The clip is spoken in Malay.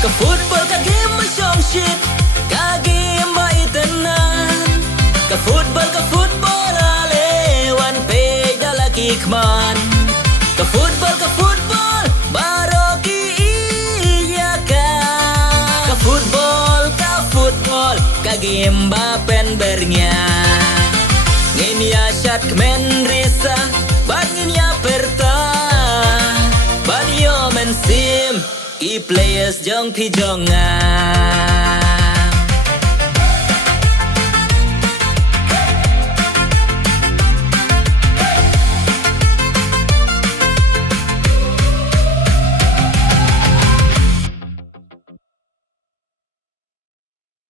Ka football ka game mo siyang shit, ka game ba itanan? Ka football alewan pe dalakik man. Ka football baro ki iya ka. Ka football ka game ba pen bernya. Ngin ya syat kemen risa, bangin ya perta, banyo men sim. I players jong pi jongan.